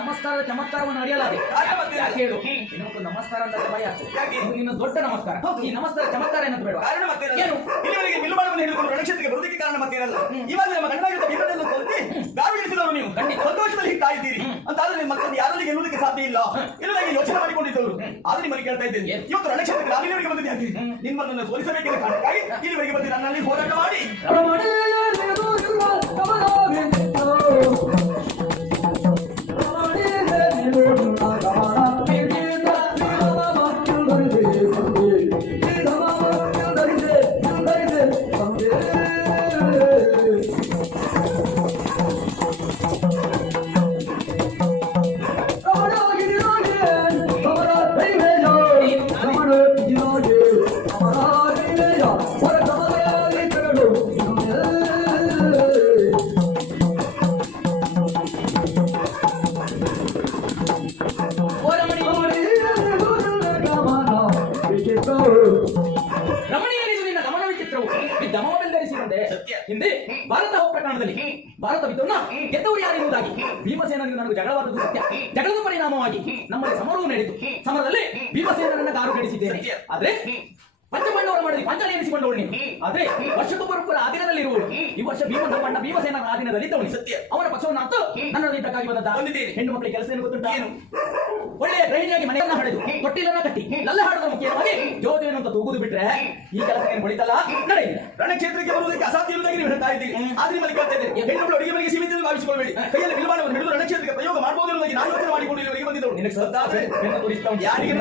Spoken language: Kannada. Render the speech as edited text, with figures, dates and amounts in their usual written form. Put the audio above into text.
ನಮಸ್ಕಾರದ ಚಮತ್ಕಾರವನ್ನು ಅರಿಯಲಾದೆ. ಕೇಳು, ಇನ್ನೊಂದು ನಮಸ್ಕಾರ ಅಂತ ಭಯ ಆಗ್ತದೆ. ನಿನ್ನ ದೊಡ್ಡ ನಮಸ್ಕಾರ. ಈ ನಮಸ್ಕಾರ ಚಮತ್ಕಾರ ಏನಂತ ಬೇಡ. ಕಾರಣ ಮತ್ತೆ ಏನು? ಇಲ್ಲಿವರೆಗೆ ಬಿಲ್ಲುಬಾಣವನ್ನು ಹಿಡಿದುಕೊಂಡು ರಣಕ್ಷೇತ್ರಕ್ಕೆ ಬರುವುದಕ್ಕೆ ಕಾರಣ ಮತ್ತೇನಲ್ಲ. ಇವಾಗ ನಮ್ಮ ಗಂಡನಾಗಿದ್ದ ಭೀಮನನ್ನು ಕೊಲ್ತಿ ಗಾಳಿ ಇಳಿಸಿದವರು ನೀವು ಸಂತೋಷದಲ್ಲಿ ಹಿಗ್ತಾ ಇದ್ದೀರಿ ಅಂತಾದ್ರೆ ನಿಮ್ಮ ಮಕ್ಕಳನ್ನು ಯಾರಲ್ಲಿ ಗೆಲ್ಲುವುದಕ್ಕೆ ಸಾಧ್ಯ ಇಲ್ಲ ಇಲ್ಲದಾಗಿ ಯೋಚನೆ ಮಾಡಿಕೊಂಡಿದ್ದವರು. ಆದ್ರೆ ನಿಮ್ಮಲ್ಲಿ ಕೇಳ್ತಾ ಇದ್ದೇನೆ, ಇವತ್ತು ರಣಕ್ಷೇತ್ರಕ್ಕೆ ನಾವಿಲ್ಲಿವರೆಗೆ ಬಂದಿದ್ದೆ ನಿಮ್ಮನ್ನು ಸೋಲಿಸಬೇಕೆಂಬ ಕಾರಣಕ್ಕಾಗಿ ಇಲ್ಲಿವರೆಗೆ ಬಂದು ನನ್ನಲ್ಲಿ ಹೋರಾಟ ಮಾಡಿ ಹಿಂದೆ ಭಾರತ ಪ್ರಕರಣದಲ್ಲಿ ಭಾರತ ವಿದ್ವನ್ನ ಗೆದ್ದವರು ಯಾರೆನ್ನುವುದಾಗಿ ಭೀಮಸೇನನಿಗೆ ನನಗೆ ಜಗಳವಾದದ್ದು ಸತ್ಯ. ಜಗಳದ ಪರಿಣಾಮವಾಗಿ ನಮ್ಮಲ್ಲಿ ಸಮರವು ನಡೆಯಿತು. ಸಮರದಲ್ಲಿ ಭೀಮಸೇನನನ್ನ ಗಾರು ಗೆಡಿಸಿದ್ದೇನೆ. ಆದ್ರೆ ಪಂಚಪಾಂಡವರ ಮಾಡಿದ ಪಾಂಚಾಲಿ ಎನಿಸಿಕೊಂಡವಳು ನೀನು. ಆದ್ರೆ ವರ್ಷಕ್ಕೊಬ್ಬರೊಬ್ಬರ ಆಧೀನದಲ್ಲಿ ಇರುವಳು. ಈ ವರ್ಷ ಭೀಮನ ಪಂಡ ಭೀಮಸೇನನ ಆಧೀನದಲ್ಲಿ ಇದ್ದವಳು ಸತ್ಯ. ಅವನ ಪಕ್ಷವನ್ನು ಅರ್ಥ ನನ್ನನ್ನು ಇದ್ದಕ್ಕಾಗಿ ಬಂದಿದ್ದೇನೆ. ಹೆಣ್ಣು ಮಕ್ಕಳಿಗೆ ಕೆಲಸ ಏನು ಗೊತ್ತುಂಟ? ಏನು? ಒಳ್ಳೆಯ ಗೃಹಿಣಿಯಾಗಿ ಮನೆಯನ್ನ ಹೊಡೆದು ತೊಟ್ಟಿಲನ್ನ ಕಟ್ಟಿ ಲಲ್ಲ ಹಾಡೋದ್ರ ಮುಖ್ಯವಾಗಿ ಜೋದಿಯನ್ನು ಅಂತ ತೂಗುದು ಬಿಟ್ರೆ ಈ ಕೆಲಸ ಏನು ಹೊಳಿತಲ್ಲ ನಡೆಯಿಲ್ಲ. ರಣಕ್ಷೇತ್ರಕ್ಕೆ ಬರುವುದಕ್ಕೆ ಅಸಾಧ್ಯ ಇರುವುದಾಗಿ ನೀವು ಹೇಳ್ತಾ ಇದ್ದೀರಿ. ಆದ್ರೆ ನಿಮ್ಮಲ್ಲಿ ಕೇಳ್ತಾ ಇದ್ದೇನೆ, ಹೆಣ್ಣುಗಳು ಅಡಿಗೆ ಮನೆಗೆ ಸೀಮಿತ ಭಾವಿಸಿಕೊಳ್ಳಬೇಡಿ. ಕೈಯಲ್ಲಿ ಬಿಲ್ಬಾಣವನ್ನು ಹಿಡಿದು ರಣಕ್ಷೇತ್ರಕ್ಕೆ ಪ್ರಯೋಗ ಮಾಡಬಹುದು ಎನ್ನುವುದಾಗಿ ನಾನು ಯೋಚನೆ ಮಾಡಿಕೊಂಡು ಇಲ್ಲಿವರೆಗೆ ಬಂದಿದ್ದವು. ನಿನಗೆ ಸದ್ದಾದ್ರೆ ಬೆನ್ನ ತೋರಿಸ್ತಾ ಯಾರಿಗೆ